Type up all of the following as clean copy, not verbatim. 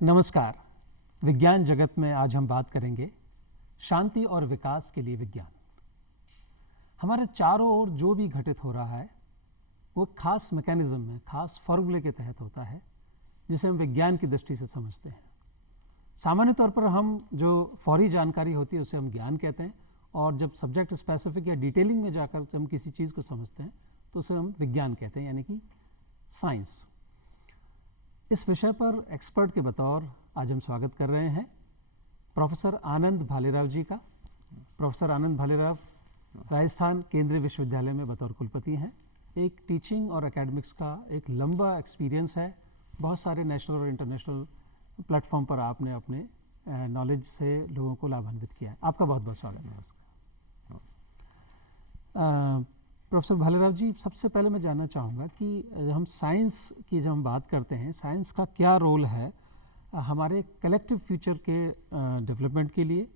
नमस्कार। विज्ञान जगत में आज हम बात करेंगे शांति और विकास के लिए विज्ञान। हमारे चारों ओर जो भी घटित हो रहा है वो खास मैकेनिज्म में, खास फॉर्मूले के तहत होता है जिसे हम विज्ञान की दृष्टि से समझते हैं। सामान्य तौर पर हम जो फौरी जानकारी होती है उसे हम ज्ञान कहते हैं, और जब सब्जेक्ट स्पेसिफिक या डिटेलिंग में जाकर हम किसी चीज़ को समझते हैं तो उसे हम विज्ञान कहते हैं, यानी कि साइंस। इस विषय पर एक्सपर्ट के बतौर आज हम स्वागत कर रहे हैं प्रोफेसर आनंद भालेराव जी का। प्रोफेसर आनंद भालेराव राजस्थान केंद्रीय विश्वविद्यालय में बतौर कुलपति हैं। एक टीचिंग और एकेडमिक्स का एक लंबा एक्सपीरियंस है। बहुत सारे नेशनल और इंटरनेशनल प्लेटफॉर्म पर आपने अपने नॉलेज से लोगों को लाभान्वित किया है। आपका बहुत बहुत स्वागत है। प्रोफेसर भालेराव जी, सबसे पहले मैं जानना चाहूँगा कि हम साइंस की जब हम बात करते हैं, साइंस का क्या रोल है हमारे कलेक्टिव फ्यूचर के डेवलपमेंट के लिए,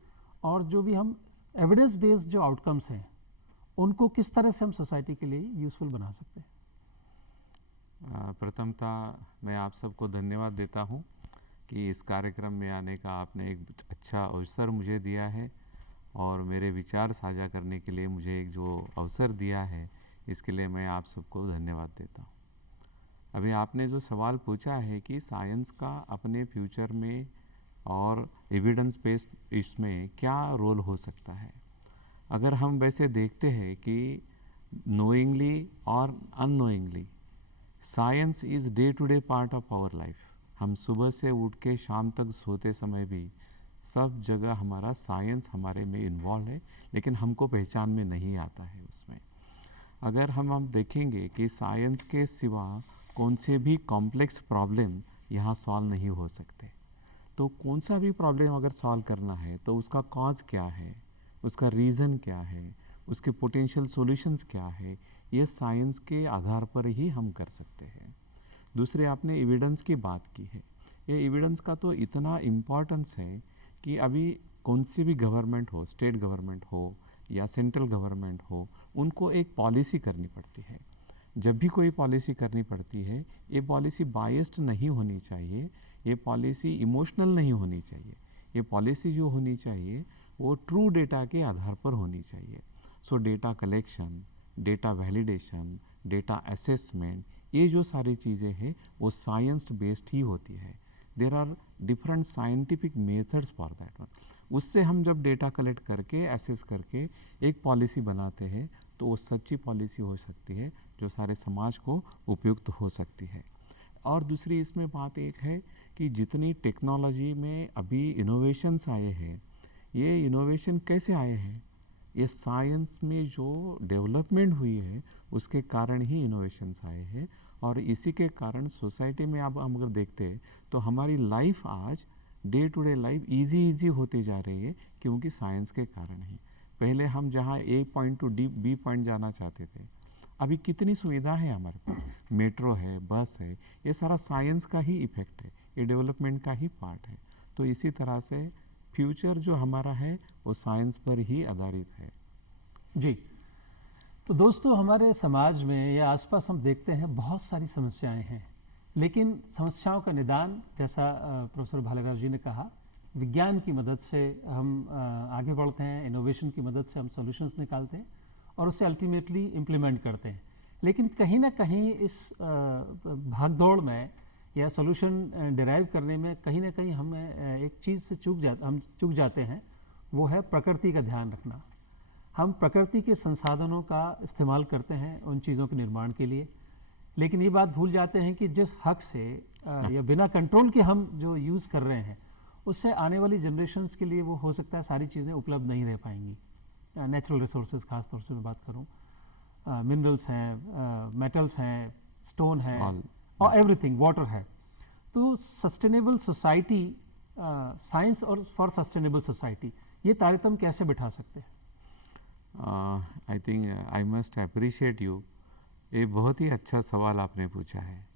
और जो भी हम एविडेंस बेस्ड जो आउटकम्स हैं उनको किस तरह से हम सोसाइटी के लिए यूज़फुल बना सकते हैं। प्रथमतः मैं आप सबको धन्यवाद देता हूँ कि इस कार्यक्रम में आने का आपने एक अच्छा अवसर मुझे दिया है और मेरे विचार साझा करने के लिए मुझे एक जो अवसर दिया है इसके लिए मैं आप सबको धन्यवाद देता हूँ। अभी आपने जो सवाल पूछा है कि साइंस का अपने फ्यूचर में और एविडेंस बेस्ड इसमें क्या रोल हो सकता है, अगर हम वैसे देखते हैं कि नोइंगली और unknowingly science is day to day part of our life. हम सुबह से उठ के शाम तक सोते समय भी सब जगह हमारा साइंस हमारे में इन्वॉल्व है, लेकिन हमको पहचान में नहीं आता है उसमें। अगर हम देखेंगे कि साइंस के सिवा कौन से भी कॉम्प्लेक्स प्रॉब्लम यहाँ सॉल्व नहीं हो सकते, तो कौन सा भी प्रॉब्लम अगर सॉल्व करना है तो उसका कॉज क्या है, उसका रीज़न क्या है, उसके पोटेंशियल सॉल्यूशंस क्या है, ये साइंस के आधार पर ही हम कर सकते हैं। दूसरे, आपने एविडेंस की बात की है। ये एविडेंस का तो इतना इम्पोर्टेंस है कि अभी कौन सी भी गवर्नमेंट हो, स्टेट गवर्नमेंट हो या सेंट्रल गवर्नमेंट हो, उनको एक पॉलिसी करनी पड़ती है। जब भी कोई पॉलिसी करनी पड़ती है, ये पॉलिसी बायस्ड नहीं होनी चाहिए, ये पॉलिसी इमोशनल नहीं होनी चाहिए। ये पॉलिसी जो होनी चाहिए वो ट्रू डेटा के आधार पर होनी चाहिए। सो data collection, data validation, data assessment, ये जो सारी चीज़ें हैं वो साइंस बेस्ड ही होती है। There are different scientific methods for that one. उससे हम जब डेटा कलेक्ट करके एसेस करके एक पॉलिसी बनाते हैं तो वो सच्ची पॉलिसी हो सकती है जो सारे समाज को उपयुक्त हो सकती है। और दूसरी इसमें बात एक है कि जितनी टेक्नोलॉजी में अभी इनोवेशंस आए हैं, ये इनोवेशन कैसे आए हैं, ये साइंस में जो डेवलपमेंट हुई है उसके कारण ही इनोवेशंस आए हैं। और इसी के कारण सोसाइटी में अब हम अगर देखते हैं तो हमारी लाइफ आज day to day life easy होते जा रही है, क्योंकि साइंस के कारण ही। पहले हम जहाँ ए पॉइंट टू बी पॉइंट जाना चाहते थे, अभी कितनी सुविधा है हमारे पास, मेट्रो है, बस है, ये सारा साइंस का ही इफेक्ट है, ये डेवलपमेंट का ही पार्ट है। तो इसी तरह से फ्यूचर जो हमारा है वो साइंस पर ही आधारित है। जी, तो दोस्तों, हमारे समाज में या आसपास हम देखते हैं बहुत सारी समस्याएं हैं, लेकिन समस्याओं का निदान, जैसा प्रोफेसर भालेराव जी ने कहा, विज्ञान की मदद से हम आगे बढ़ते हैं, इनोवेशन की मदद से हम सॉल्यूशंस निकालते हैं और उसे अल्टीमेटली इम्प्लीमेंट करते हैं। लेकिन कहीं ना कहीं इस भागदौड़ में या सॉल्यूशन डिराइव करने में कहीं ना कहीं हमें एक चीज़ से चूक जाते हैं, वो है प्रकृति का ध्यान रखना। हम प्रकृति के संसाधनों का इस्तेमाल करते हैं उन चीज़ों के निर्माण के लिए, लेकिन ये बात भूल जाते हैं कि जिस हक से या बिना कंट्रोल के हम जो यूज़ कर रहे हैं उससे आने वाली जनरेशन्स के लिए वो हो सकता है सारी चीज़ें उपलब्ध नहीं रह पाएंगी। नेचुरल रिसोर्सेज खास तौर से मैं बात करूँ, मिनरल्स हैं, मेटल्स हैं, स्टोन है और एवरीथिंग, वाटर है। तो सस्टेनेबल सोसाइटी, साइंस और फॉर सस्टेनेबल सोसाइटी, ये तारतम्य कैसे बिठा सकते हैं? I think I must appreciate you. ये बहुत ही अच्छा सवाल आपने पूछा है,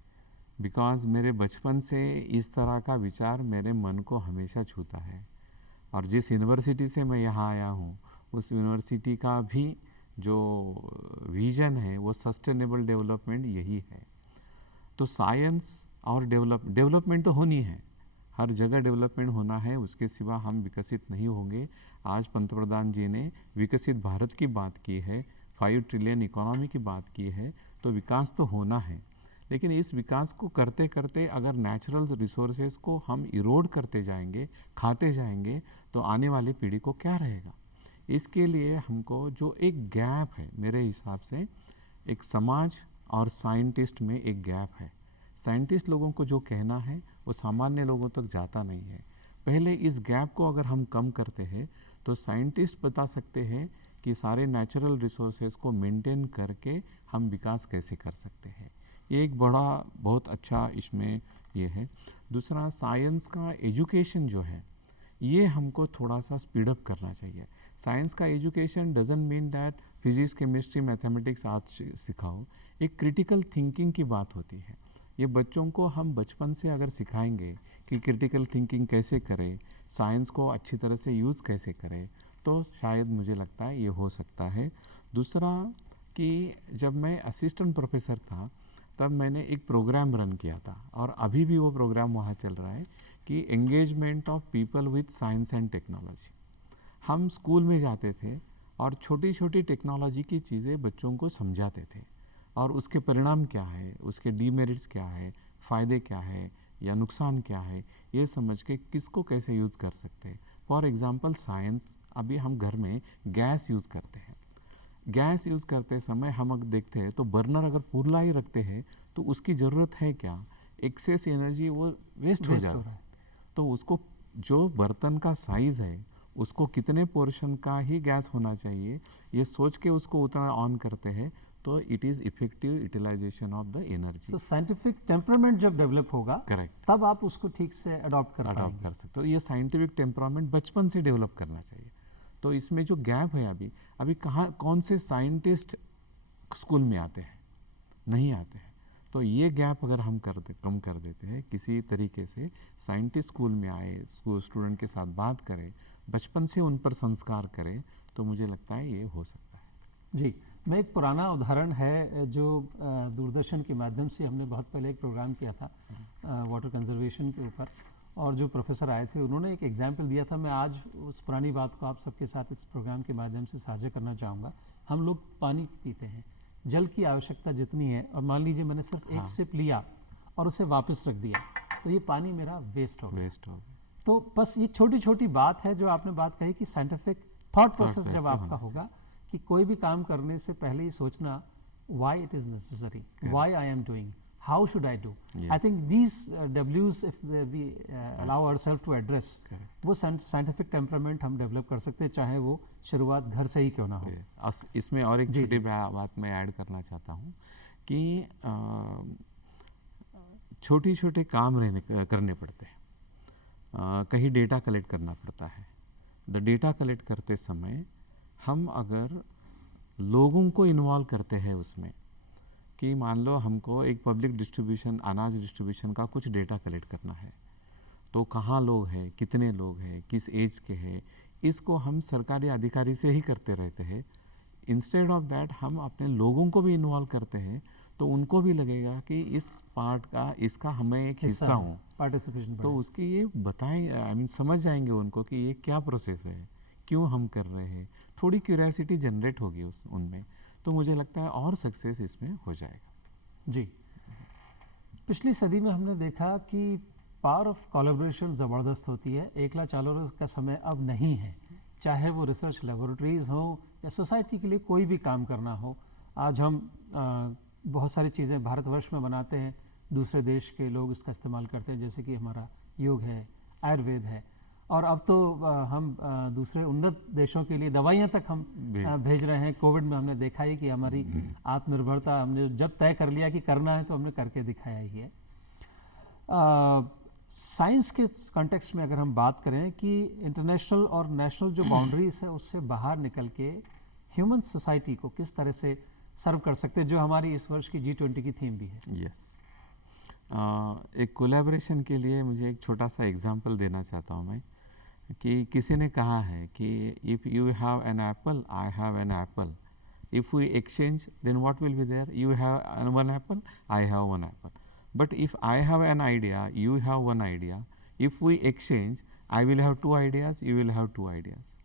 बिकॉज मेरे बचपन से इस तरह का विचार मेरे मन को हमेशा छूता है। और जिस यूनिवर्सिटी से मैं यहाँ आया हूँ उस यूनिवर्सिटी का भी जो विजन है वो सस्टेनेबल डेवलपमेंट यही है। तो साइंस और डेवलपमेंट तो होनी है, हर जगह डेवलपमेंट होना है, उसके सिवा हम विकसित नहीं होंगे। आज पंतप्रधान जी ने विकसित भारत की बात की है, 5 ट्रिलियन इकोनॉमी की बात की है, तो विकास तो होना है। लेकिन इस विकास को करते करते अगर नेचुरल रिसोर्सेज को हम इरोड करते जाएंगे, खाते जाएंगे, तो आने वाली पीढ़ी को क्या रहेगा। इसके लिए हमको जो एक गैप है, मेरे हिसाब से एक समाज और साइंटिस्ट में एक गैप है। साइंटिस्ट लोगों को जो कहना है वो सामान्य लोगों तक जाता नहीं है। पहले इस गैप को अगर हम कम करते हैं तो साइंटिस्ट बता सकते हैं कि सारे नेचुरल रिसोर्सेज को मेंटेन करके हम विकास कैसे कर सकते हैं। ये एक बड़ा बहुत अच्छा इसमें ये है। दूसरा, साइंस का एजुकेशन जो है ये हमको थोड़ा सा स्पीडअप करना चाहिए। साइंस का education doesn't mean that physics, chemistry, mathematics आज सिखाओ। एक क्रिटिकल थिंकिंग की बात होती है। ये बच्चों को हम बचपन से अगर सिखाएंगे कि क्रिटिकल थिंकिंग कैसे करें, साइंस को अच्छी तरह से यूज़ कैसे करें, तो शायद मुझे लगता है ये हो सकता है। दूसरा कि जब मैं असिस्टेंट प्रोफेसर था तब मैंने एक प्रोग्राम रन किया था और अभी भी वो प्रोग्राम वहाँ चल रहा है कि engagement of people with science and technology. हम स्कूल में जाते थे और छोटी छोटी टेक्नोलॉजी की चीज़ें बच्चों को समझाते थे और उसके परिणाम क्या है, उसके डीमेरिट्स क्या है, फ़ायदे क्या है या नुकसान क्या है, ये समझ के किसको कैसे यूज़ कर सकते हैं। फॉर एग्ज़ाम्पल साइंस, अभी हम घर में गैस यूज़ करते हैं। गैस यूज़ करते समय हम अगर देखते हैं तो बर्नर अगर पूरा ही रखते हैं तो उसकी ज़रूरत है क्या, एक्सेस एनर्जी वो वेस्ट हो जाता है। तो उसको जो बर्तन का साइज़ है उसको कितने पोर्शन का ही गैस होना चाहिए ये सोच के उसको उतना ऑन करते हैं, तो it is effective utilization of the energy. So scientific temperament जब डेवलप होगा, करेक्ट, तब आप उसको ठीक से अडॉप्ट कर सकते हो। ये साइंटिफिक टेम्परामेंट बचपन से डेवलप करना चाहिए। तो इसमें जो गैप है अभी कहाँ कौन से साइंटिस्ट स्कूल में आते हैं, नहीं आते हैं। तो ये गैप अगर हम कम कर देते हैं, किसी तरीके से साइंटिस्ट स्कूल में आए, स्टूडेंट के साथ बात करें, बचपन से उन पर संस्कार करें, तो मुझे लगता है ये हो सकता है। जी, मैं एक पुराना उदाहरण है जो दूरदर्शन के माध्यम से हमने बहुत पहले एक प्रोग्राम किया था वाटर कंजर्वेशन के ऊपर, और जो प्रोफेसर आए थे उन्होंने एक एग्जाम्पल दिया था। मैं आज उस पुरानी बात को आप सबके साथ इस प्रोग्राम के माध्यम से साझा करना चाहूँगा। हम लोग पानी पीते हैं, जल की आवश्यकता जितनी है, और मान लीजिए मैंने सिर्फ एक सिप लिया और उसे वापस रख दिया, तो ये पानी मेरा वेस्ट हो गया। तो बस ये छोटी छोटी बात है जो आपने बात कही कि साइंटिफिक थॉट प्रोसेस जब आपका होगा कि कोई भी काम करने से पहले ही सोचना why it is necessary, why I am doing, how should I do. I think these W's if we allow ourselves to address, वो scientific temperament हम डेवलप कर सकते हैं, चाहे वो शुरुआत घर से ही क्यों ना हो। इसमें और एक छोटी बात मैं ऐड करना चाहता हूँ कि छोटे छोटे काम करने पड़ते हैं। कहीं डेटा कलेक्ट करना पड़ता है। द डेटा कलेक्ट करते समय हम अगर लोगों को इन्वॉल्व करते हैं उसमें, कि मान लो हमको एक पब्लिक डिस्ट्रीब्यूशन, अनाज डिस्ट्रीब्यूशन का कुछ डेटा कलेक्ट करना है, तो कहाँ लोग हैं, कितने लोग हैं, किस एज के हैं, इसको हम सरकारी अधिकारी से ही करते रहते हैं। इंस्टेड ऑफ दैट हम अपने लोगों को भी इन्वॉल्व करते हैं, तो उनको भी लगेगा कि इस पार्ट का, इसका हमें एक हिस्सा हूँ, पार्टिसिपेशन। तो उसकी ये बताएं, आई मीन समझ जाएंगे उनको कि ये क्या प्रोसेस है, क्यों हम कर रहे हैं। थोड़ी क्यूरियोसिटी जनरेट होगी उनमें, तो मुझे लगता है और सक्सेस इसमें हो जाएगा। जी, पिछली सदी में हमने देखा कि पावर ऑफ कोलैबोरेशन ज़बरदस्त होती है। एकला चालों का समय अब नहीं है, चाहे वो रिसर्च लेबोरेटरीज़ हो या सोसाइटी के लिए कोई भी काम करना हो। आज हम बहुत सारी चीज़ें भारतवर्ष में बनाते हैं, दूसरे देश के लोग इसका इस्तेमाल करते हैं, जैसे कि हमारा योग है, आयुर्वेद है, और अब तो हम दूसरे उन्नत देशों के लिए दवाइयाँ तक हम भेज रहे हैं। कोविड में हमने देखा ही कि हमारी आत्मनिर्भरता हमने जब तय कर लिया कि करना है तो हमने करके दिखाया ही है। साइंस के कॉन्टेक्स्ट में अगर हम बात करें कि इंटरनेशनल और नेशनल जो बाउंड्रीज है उससे बाहर निकल के ह्यूमन सोसाइटी को किस तरह से सर्व कर सकते हैं, जो हमारी इस वर्ष की G20 की थीम भी है। यस, एक कोलैबोरेशन के लिए मुझे एक छोटा सा एग्जांपल देना चाहता हूँ मैं, कि किसी ने कहा है कि if you have an apple, I have an apple, if we exchange then what will be there, you have one apple, I have one apple, but if I have an idea, you have one idea, If we exchange, I will have 2 ideas, you will have 2 ideas.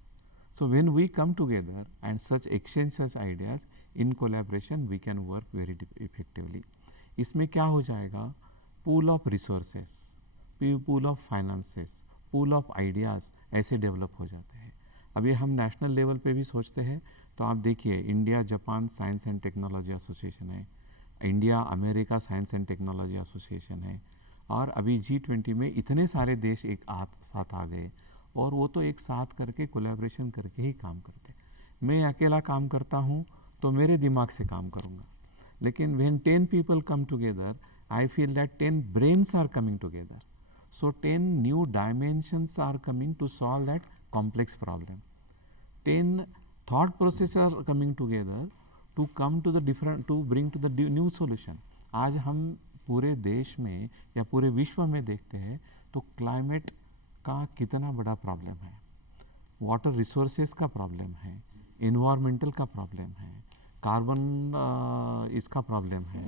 So when we come together and such exchange such ideas in collaboration, we can work very effectively. इसमें क्या हो जाएगा, pool of resources, pool of finances, pool of ideas ऐसे develop हो जाते हैं. अभी हम नेशनल लेवल पे भी सोचते हैं, तो आप देखिए India Japan science and technology association है, India America science and technology association है, और अभी G20 में इतने सारे देश एक साथ आ गए, और वो तो एक साथ करके कोलैबोरेशन करके ही काम करते हैं. मैं अकेला काम करता हूँ तो मेरे दिमाग से काम करूँगा, लेकिन when 10 people come together, I feel that 10 brains are coming together. So 10 new dimensions are coming to solve that complex problem. 10 thought processes are coming together to come to the different, to bring to the new solution. आज हम पूरे देश में या पूरे विश्व में देखते हैं तो क्लाइमेट का कितना बड़ा प्रॉब्लम है, वाटर रिसोर्सेज का प्रॉब्लम है, इन्वायरमेंटल का प्रॉब्लम है, कार्बन इसका प्रॉब्लम है,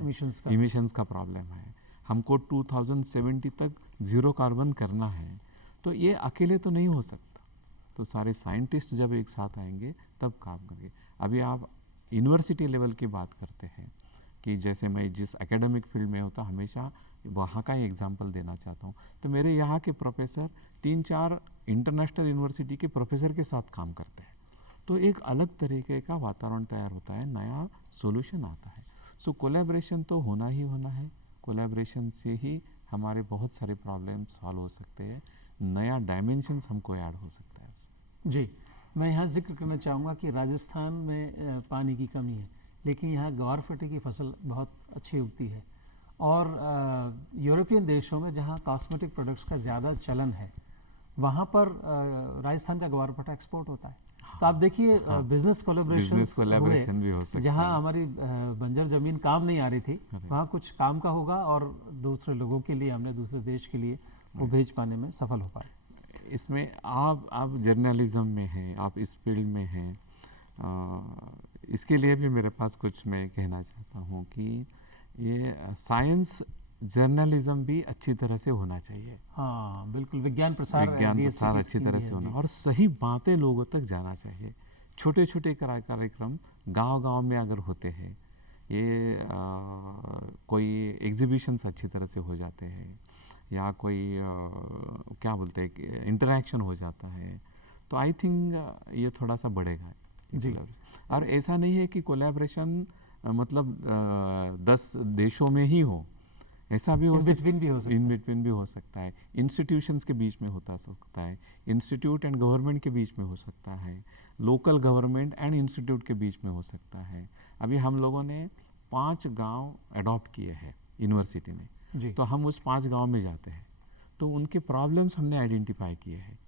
इमिशंस का प्रॉब्लम है. हमको 2070 तक ज़ीरो कार्बन करना है, तो ये अकेले तो नहीं हो सकता. तो सारे साइंटिस्ट जब एक साथ आएंगे तब काम करेंगे. अभी आप यूनिवर्सिटी लेवल की बात करते हैं कि जैसे मैं जिस एकेडमिक फील्ड में होता हमेशा वहाँ का ही एग्जांपल देना चाहता हूँ. तो मेरे यहाँ के प्रोफेसर 3-4 इंटरनेशनल यूनिवर्सिटी के प्रोफेसर के साथ काम करते हैं, तो एक अलग तरीके का वातावरण तैयार होता है, नया सॉल्यूशन आता है. सो कोलैबोरेशन तो होना ही होना है. कोलैबोरेशन से ही हमारे बहुत सारे प्रॉब्लम सॉल्व हो सकते हैं, नया डायमेंशंस हमको ऐड हो सकता है. जी, मैं यहाँ जिक्र करना चाहूँगा कि राजस्थान में पानी की कमी है, लेकिन यहाँ ग्वारफटे की फसल बहुत अच्छी उगती है, और यूरोपियन देशों में जहाँ कॉस्मेटिक प्रोडक्ट्स का ज़्यादा चलन है वहाँ पर राजस्थान का ग्वारफटा एक्सपोर्ट होता है. तो आप देखिए बिजनेस कोलैबोरेशन भी हो सकता है. जहाँ हमारी बंजर ज़मीन काम नहीं आ रही थी वहाँ कुछ काम का होगा, और दूसरे लोगों के लिए हमने दूसरे देश के लिए वो भेज पाने में सफल हो पाए. इसमें आप जर्नलिज्म में हैं, आप इस फील्ड में हैं, इसके लिए भी मेरे पास कुछ मैं कहना चाहता हूँ कि ये साइंस जर्नलिज्म भी अच्छी तरह से होना चाहिए. हाँ बिल्कुल, विज्ञान प्रसार अच्छी तरह से होना, और सही बातें लोगों तक जाना चाहिए. छोटे छोटे कार्यक्रम गांव-गांव में अगर होते हैं, ये कोई एग्जीबिशंस अच्छी तरह से हो जाते हैं, या कोई क्या बोलते हैं इंटरेक्शन हो जाता है, तो आई थिंक ये थोड़ा सा बढ़ेगा जी. और ऐसा नहीं है कि कोलैबोरेशन मतलब 10 देशों में ही हो, ऐसा भी हो सकता है, इन बिटवीन भी हो सकता है, इंस्टीट्यूशंस के बीच में होता सकता है, इंस्टीट्यूट एंड गवर्नमेंट के बीच में हो सकता है, लोकल गवर्नमेंट एंड इंस्टीट्यूट के बीच में हो सकता है. अभी हम लोगों ने 5 गांव अडॉप्ट किए हैं यूनिवर्सिटी ने, तो हम उस 5 गांव में जाते हैं, तो उनके प्रॉब्लम्स हमने आइडेंटिफाई किए हैं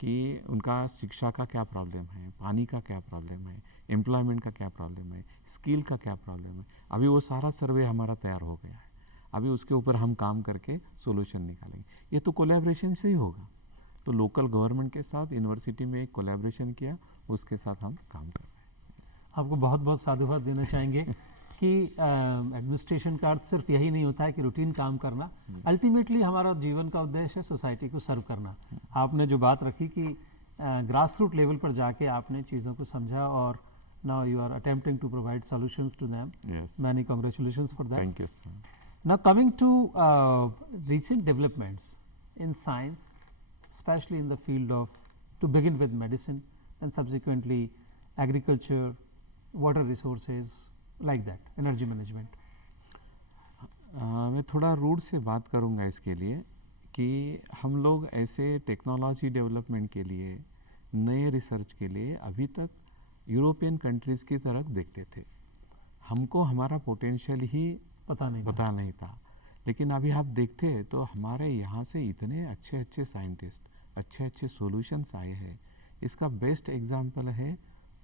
कि उनका शिक्षा का क्या प्रॉब्लम है, पानी का क्या प्रॉब्लम है, एम्प्लॉयमेंट का क्या प्रॉब्लम है, स्किल का क्या प्रॉब्लम है. अभी वो सारा सर्वे हमारा तैयार हो गया है, अभी उसके ऊपर हम काम करके सॉल्यूशन निकालेंगे. ये तो कोलैबोरेशन से ही होगा. तो लोकल गवर्नमेंट के साथ यूनिवर्सिटी में एक कोलैबोरेशन किया, उसके साथ हम काम कर रहे हैं. आपको बहुत बहुत साधुवाद देना चाहेंगे कि एडमिनिस्ट्रेशन का अर्थ सिर्फ यही नहीं होता है कि रूटीन काम करना. अल्टीमेटली हमारा जीवन का उद्देश्य है सोसाइटी को सर्व करना. आपने जो बात रखी कि ग्रास रूट लेवल पर जाके आपने चीज़ों को समझा, और now you are attempting to provide solutions to them. Many congratulations for that. Thank you sir. Now coming to recent developments in science, especially in the field of, to begin with, medicine and subsequently agriculture, water resources, like that, energy management. मैं थोड़ा root से बात करूंगा इसके लिए कि हम लोग ऐसे टेक्नोलॉजी डेवलपमेंट के लिए, नए रिसर्च के लिए अभी तक यूरोपियन कंट्रीज़ की तरफ देखते थे. हमको हमारा पोटेंशियल ही पता नहीं था. लेकिन अभी आप देखते हैं तो हमारे यहाँ से इतने अच्छे अच्छे साइंटिस्ट, अच्छे अच्छे सॉल्यूशंस आए हैं. इसका बेस्ट एग्जांपल है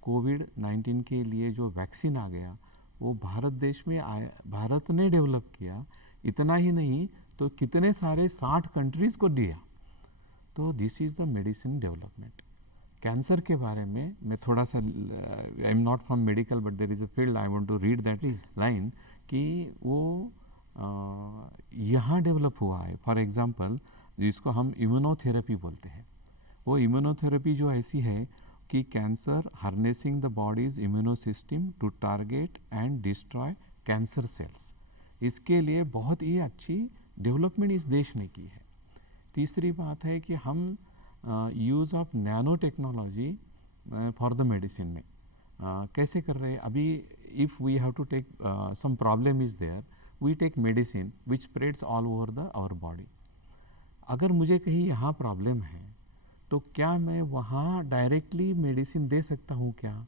कोविड-19 के लिए जो वैक्सीन आ गया, वो भारत देश में आया, भारत ने डेवलप किया. इतना ही नहीं तो कितने सारे 60 कंट्रीज़ को दिया. तो this is the medicine development. Cancer के बारे में मैं थोड़ा सा, I am not from medical but there is a field, I want to read that line कि वो यहाँ डेवलप हुआ है. फॉर एग्जांपल जिसको हम इम्यूनोथेरेपी बोलते हैं। वो इम्यूनोथेरेपी जो ऐसी है कि cancer harnessing the body's immuno system to target and destroy cancer cells, इसके लिए बहुत ही अच्छी डेवलपमेंट इस देश ने की है। तीसरी बात है कि हम use of nano technology for the medicine में कैसे कर रहे हैं। अभी if we have to take some problem is there, we take medicine which spreads all over the our body. अगर मुझे कहीं यहाँ प्रॉब्लम है तो क्या मैं वहाँ डायरेक्टली मेडिसिन दे सकता हूँ क्या?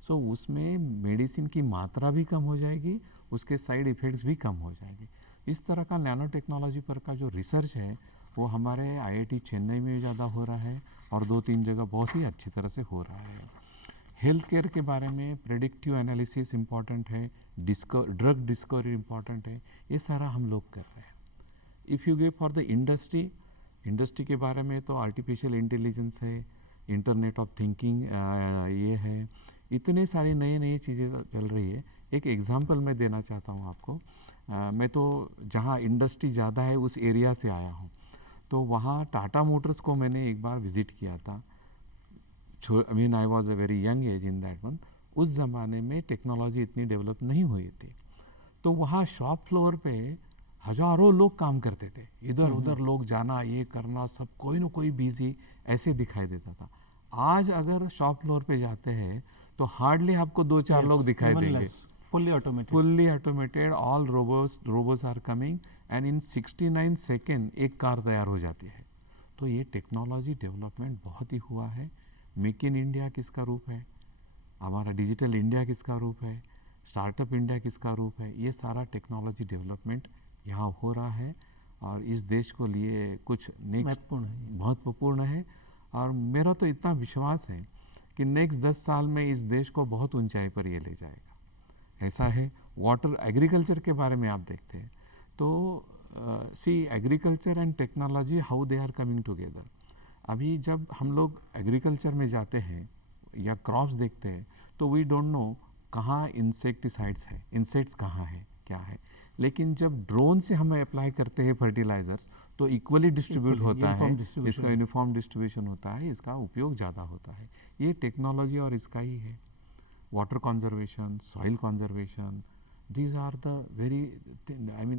सो उसमें मेडिसिन की मात्रा भी कम हो जाएगी, उसके साइड इफ़ेक्ट्स भी कम हो जाएंगे। इस तरह का नैनो टेक्नोलॉजी पर का जो रिसर्च है वो हमारे IIT चेन्नई में ज़्यादा हो रहा है और 2-3 जगह बहुत ही अच्छी तरह से हो रहा है। हेल्थ केयर के बारे में प्रेडिक्टिव एनालिसिस इम्पॉर्टेंट है, ड्रग डिस्कवरी इम्पॉर्टेंट है, ये सारा हम लोग कर रहे हैं। If you give for the industry के बारे में तो आर्टिफिशियल इंटेलिजेंस है, इंटरनेट ऑफ थिंकिंग ये है, इतने सारी नई चीज़ें चल रही है। एक एग्जांपल मैं देना चाहता हूँ आपको। मैं तो जहाँ इंडस्ट्री ज़्यादा है उस एरिया से आया हूँ, तो वहाँ टाटा मोटर्स को मैंने एक बार विज़िट किया था। I mean I was a very young age in that one. उस ज़माने में टेक्नोलॉजी इतनी डेवलप नहीं हुई थी, तो वहाँ शॉप फ्लोर पे हजारों लोग काम करते थे, इधर उधर लोग जाना, ये करना, सब कोई ना कोई बिजी ऐसे दिखाई देता था। आज अगर शॉप फ्लोर पे जाते हैं तो हार्डली आपको 2-4 लोग दिखाई देंगे। Fully automated, all robots are coming and in 69 second एक कार तैयार हो जाती है। तो ये टेक्नोलॉजी डेवलपमेंट बहुत ही हुआ है। मेक इन इंडिया किसका रूप है, हमारा डिजिटल इंडिया किसका रूप है, स्टार्टअप इंडिया किसका रूप है, ये सारा टेक्नोलॉजी डेवलपमेंट यहाँ हो रहा है और इस देश को लिए कुछ नेक्स्ट महत्वपूर्ण है। और मेरा तो इतना विश्वास है कि नेक्स्ट 10 साल में इस देश को बहुत ऊंचाई पर ये ले जाएगा। ऐसा है। वाटर एग्रीकल्चर के बारे में आप देखते हैं तो see agriculture and technology how they are coming together. अभी जब हम लोग एग्रीकल्चर में जाते हैं या क्रॉप्स देखते हैं तो वी डोंट नो कहाँ इंसेक्टिसाइड्स है, इंसेक्ट्स कहाँ है, क्या है। लेकिन जब ड्रोन से हम अप्लाई करते हैं फर्टिलाइजर्स तो इक्वली डिस्ट्रीब्यूट होता है, इसका यूनिफॉर्म डिस्ट्रीब्यूशन होता है, इसका उपयोग ज़्यादा होता है। ये टेक्नोलॉजी और इसका ही है। Water conservation, soil conservation, these are the very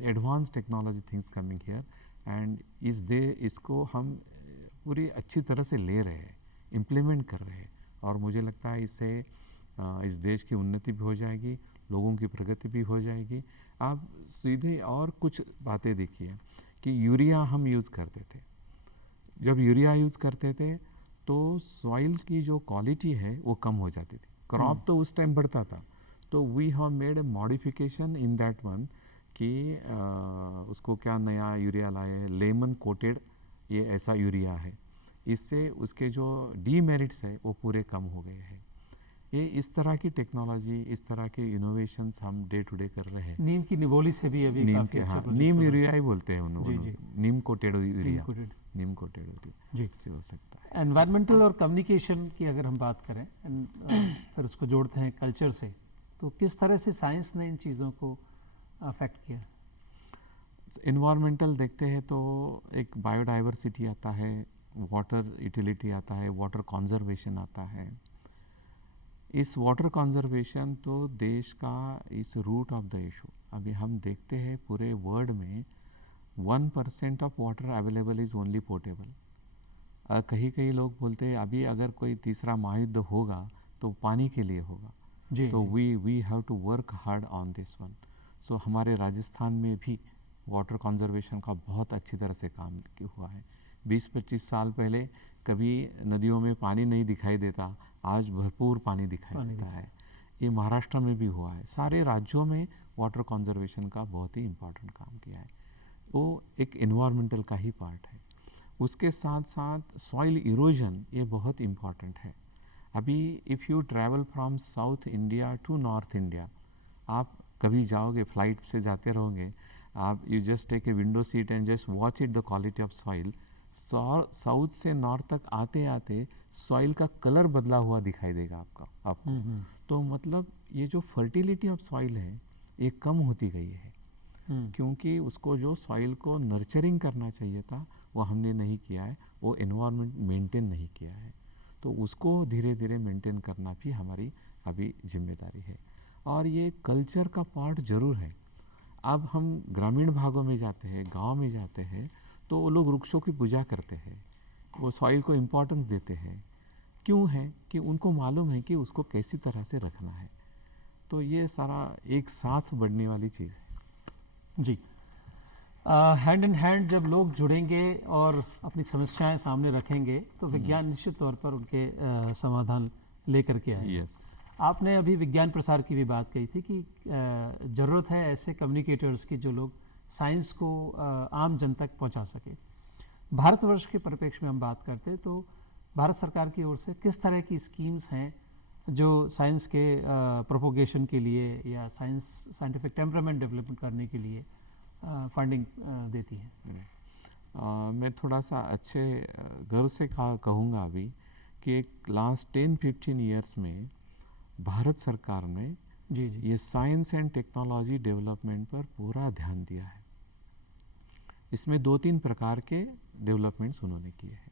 advanced technology things coming here and इसको हम पूरी अच्छी तरह से ले रहे हैं, इम्प्लीमेंट कर रहे हैं और मुझे लगता है इससे इस देश की उन्नति भी हो जाएगी, लोगों की प्रगति भी हो जाएगी। आप सीधे और कुछ बातें देखिए कि यूरिया हम यूज़ करते थे। जब यूरिया यूज़ करते थे तो सॉइल की जो क्वालिटी है वो कम हो जाती थी, क्रॉप तो उस टाइम बढ़ता था। तो we have made a modification in that one कि उसको क्या नया यूरिया लाए हैं, लेमन कोटेड, ये ऐसा यूरिया है। इससे उसके जो डीमेरिट्स है वो पूरे कम हो गए हैं। ये इस तरह की टेक्नोलॉजी, इस तरह के इनोवेशंस हम डे टू डे कर रहे हैं। नीम की निवोली से भी अभी नीम के, हाँ, नीम यूरिया ही बोलते हैं उन्होंने, नीम कोटेड यूरिया, नीम कोटेड यूरिया से हो सकता है। एनवायरमेंटल और कम्युनिकेशन की अगर हम बात करें फिर उसको जोड़ते हैं कल्चर से, तो किस तरह से साइंस ने इन चीज़ों को अफेक्ट किया? इन्वायरमेंटल देखते हैं तो एक बायोडाइवर्सिटी आता है, वाटर यूटिलिटी आता है, वाटर कंजर्वेशन आता है। इस वाटर कंजर्वेशन तो देश का इस रूट ऑफ द इशू। अभी हम देखते हैं पूरे वर्ल्ड में 1% of water available is only portable. कहीं लोग बोलते हैं अभी अगर कोई तीसरा महायुद्ध होगा तो पानी के लिए होगा, तो we have to work hard on this one. So हमारे राजस्थान में भी वाटर कंजर्वेशन का बहुत अच्छी तरह से काम हुआ है। 20-25 साल पहले कभी नदियों में पानी नहीं दिखाई देता, आज भरपूर पानी दिखाई देता है। ये महाराष्ट्र में भी हुआ है। सारे राज्यों में वाटर कंजर्वेशन का बहुत ही इम्पोर्टेंट काम किया है। वो एक इन्वायरमेंटल का ही पार्ट है। उसके साथ साथ सॉइल इरोजन ये बहुत इम्पॉर्टेंट है। अभी if you travel from south India to north India, आप कभी जाओगे, फ्लाइट से जाते रहोगे, आप you just take a window seat and just watch it the quality of soil. South से नॉर्थ तक आते आते सॉइल का कलर बदला हुआ दिखाई देगा आपको। तो मतलब ये जो फर्टिलिटी ऑफ सॉइल है ये कम होती गई है। क्योंकि उसको जो सॉइल को नर्चरिंग करना चाहिए था वो हमने नहीं किया है, वो एनवायरनमेंट मेंटेन नहीं किया है। तो उसको धीरे धीरे मेंटेन करना भी हमारी अभी जिम्मेदारी है, और ये कल्चर का पार्ट ज़रूर है। अब हम ग्रामीण भागों में जाते हैं, गांव में जाते हैं, तो वो लोग वृक्षों की पूजा करते हैं, वो सॉइल को इम्पोर्टेंस देते हैं। क्यों है कि उनको मालूम है कि उसको कैसी तरह से रखना है। तो ये सारा एक साथ बढ़ने वाली चीज़ है। जी, हैंड इन हैंड जब लोग जुड़ेंगे और अपनी समस्याएं सामने रखेंगे तो विज्ञान निश्चित तौर पर उनके समाधान लेकर के आएगा। यस, आपने अभी विज्ञान प्रसार की भी बात कही थी कि ज़रूरत है ऐसे कम्युनिकेटर्स की जो लोग साइंस को आम जन तक पहुंचा सके। भारतवर्ष के परिप्रेक्ष्य में हम बात करते हैं तो भारत सरकार की ओर से किस तरह की स्कीम्स हैं जो साइंस के प्रोपोगेशन के लिए या साइंटिफिक टेम्परामेंट डेवलपमेंट करने के लिए फंडिंग देती है? मैं थोड़ा सा अच्छे गर्व से कहूँगा अभी कि एक लास्ट 10-15 ईयर्स में भारत सरकार ने जी जी ये साइंस एंड टेक्नोलॉजी डेवलपमेंट पर पूरा ध्यान दिया है। इसमें 2-3 प्रकार के डेवलपमेंट्स उन्होंने किए हैं।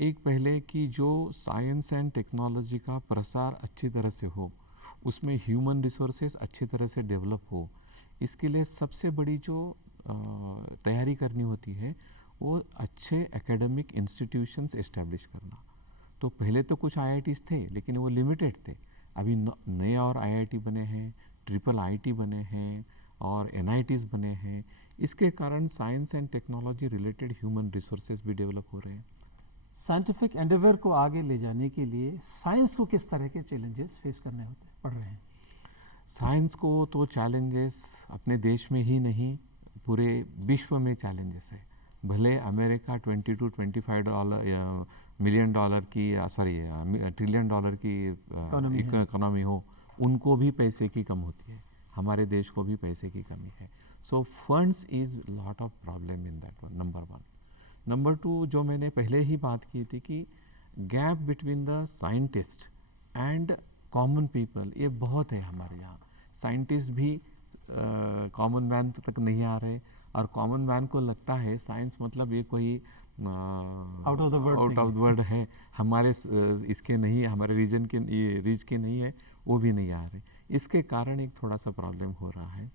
एक पहले कि जो साइंस एंड टेक्नोलॉजी का प्रसार अच्छी तरह से हो, उसमें ह्यूमन रिसोर्सेज अच्छी तरह से डेवलप हो, इसके लिए सबसे बड़ी जो तैयारी करनी होती है वो अच्छे एकेडमिक इंस्टीट्यूशंस एस्टेब्लिश करना। तो पहले तो कुछ IITs थे लेकिन वो लिमिटेड थे। अभी नए और IIT बने हैं, IIIT बने हैं और NITs बने हैं। इसके कारण science and technology related human resources भी डेवलप हो रहे हैं। साइंटिफिक एंडेवर को आगे ले जाने के लिए साइंस को किस तरह के चैलेंजेस फेस करने पड़ रहे हैं? साइंस को तो चैलेंजेस अपने देश में ही नहीं पूरे विश्व में चैलेंजेस है। भले अमेरिका $22-25 मिलियन डॉलर की ट्रिलियन डॉलर की इकोनॉमी हो, उनको भी पैसे की कम होती है, हमारे देश को भी पैसे की कमी है। So funds is lot of problem in that one, number 1। Number 2, जो मैंने पहले ही बात की थी कि gap between the scientist and common people, ये बहुत है हमारे यहाँ। साइंटिस्ट भी कॉमन मैन तक नहीं आ रहे, और कॉमन मैन को लगता है साइंस मतलब ये कोई आउट ऑफ द वर्ल्ड है, हमारे इसके नहीं है, हमारे रीजन के रीच के नहीं है, वो भी नहीं आ रहे। इसके कारण एक थोड़ा सा प्रॉब्लम हो रहा है।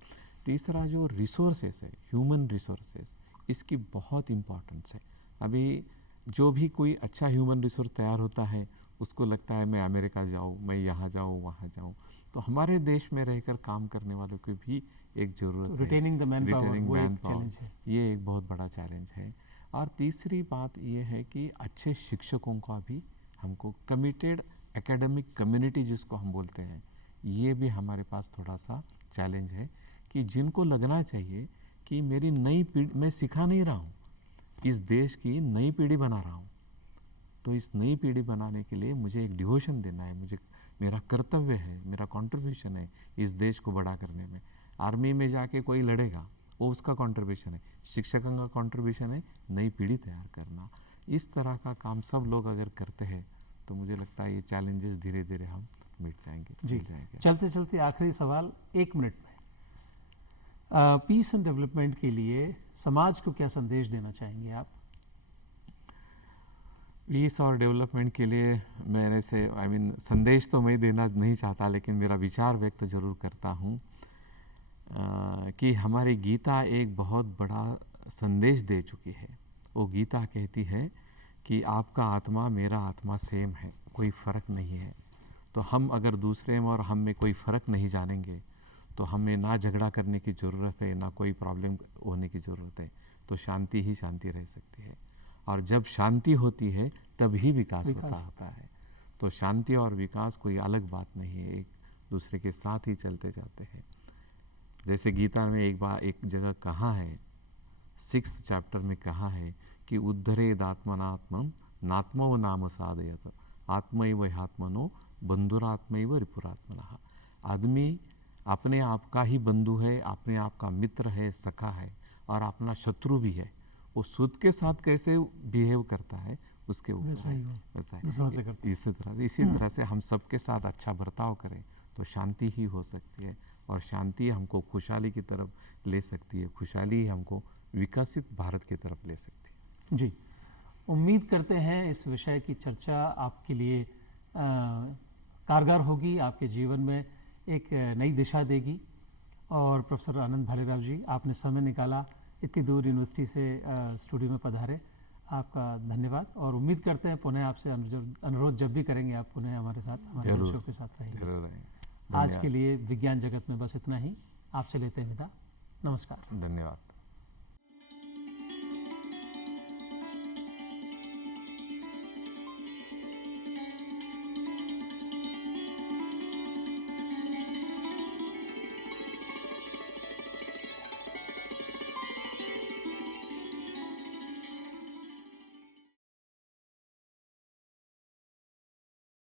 तीसरा जो रिसोर्सेस है, ह्यूमन रिसोर्सेस, इसकी बहुत इम्पोर्टेंस है। अभी जो भी कोई अच्छा ह्यूमन रिसोर्स तैयार होता है उसको लगता है मैं अमेरिका जाऊँ, मैं यहाँ जाऊँ, वहाँ जाऊँ। तो हमारे देश में रहकर काम करने वालों की भी एक ज़रूरत है। रिटेनिंग द मैन पावर, ये एक बहुत बड़ा चैलेंज है। और तीसरी बात ये है कि अच्छे शिक्षकों का भी हमको कमिटेड एकेडमिक कम्युनिटी जिसको हम बोलते हैं, ये भी हमारे पास थोड़ा सा चैलेंज है कि जिनको लगना चाहिए कि मेरी नई पीढ़ी, मैं सिखा नहीं रहा हूँ, इस देश की नई पीढ़ी बना रहा हूँ। तो इस नई पीढ़ी बनाने के लिए मुझे एक डिवोशन देना है, मुझे मेरा कर्तव्य है, मेरा कंट्रीब्यूशन है इस देश को बड़ा करने में। आर्मी में जाके कोई लड़ेगा, वो उसका कंट्रीब्यूशन है, शिक्षकों का कंट्रीब्यूशन है नई पीढ़ी तैयार करना। इस तरह का काम सब लोग अगर करते हैं तो मुझे लगता है ये चैलेंजेस धीरे धीरे हम मिट जाएंगे। जी, चलते चलते आखिरी सवाल 1 मिनट में, पीस एंड डेवलपमेंट के लिए समाज को क्या संदेश देना चाहेंगे आप? पीस और डेवलपमेंट के लिए मेरे से संदेश तो मैं देना नहीं चाहता, लेकिन मेरा विचार व्यक्त जरूर करता हूँ कि हमारी गीता एक बहुत बड़ा संदेश दे चुकी है। वो गीता कहती है कि आपका आत्मा मेरा आत्मा सेम है, कोई फ़र्क नहीं है। तो हम अगर दूसरे में और हम में कोई फ़र्क नहीं जानेंगे तो हमें ना झगड़ा करने की ज़रूरत है, ना कोई प्रॉब्लम होने की ज़रूरत है। तो शांति ही शांति रह सकती है, और जब शांति होती है तभी विकास होता है। तो शांति और विकास कोई अलग बात नहीं है, एक दूसरे के साथ ही चलते जाते हैं। जैसे गीता में एक जगह कहा है, 6th चैप्टर में कहा है कि उद्धरेद आत्मनात्मम नात्मो नाम साधयत आत्मैव ह्यात्मनो बंधुरात्मैव रिपुरात्मनः। आदमी अपने आप का ही बंधु है, अपने आप का मित्र है, सखा है, और अपना शत्रु भी है। वो खुद के साथ कैसे बिहेव करता है उसके ऊपर है। इसी इसी तरह से हम सबके साथ अच्छा बर्ताव करें तो शांति ही हो सकती है, और शांति हमको खुशहाली की तरफ ले सकती है, खुशहाली ही हमको विकसित भारत की तरफ ले सकती है। जी, उम्मीद करते हैं इस विषय की चर्चा आपके लिए कारगर होगी, आपके जीवन में एक नई दिशा देगी। और प्रोफेसर आनंद भालेराव जी, आपने समय निकाला, इतनी दूर यूनिवर्सिटी से स्टूडियो में पधारे, आपका धन्यवाद। और उम्मीद करते हैं पुनः आपसे अनुरोध जब भी करेंगे आप पुनः हमारे साथ, हमारे दर्शकों के साथ रहेंगे। जरूर आज के लिए विज्ञान जगत में बस इतना ही, आपसे लेते हैं विदा। नमस्कार। धन्यवाद।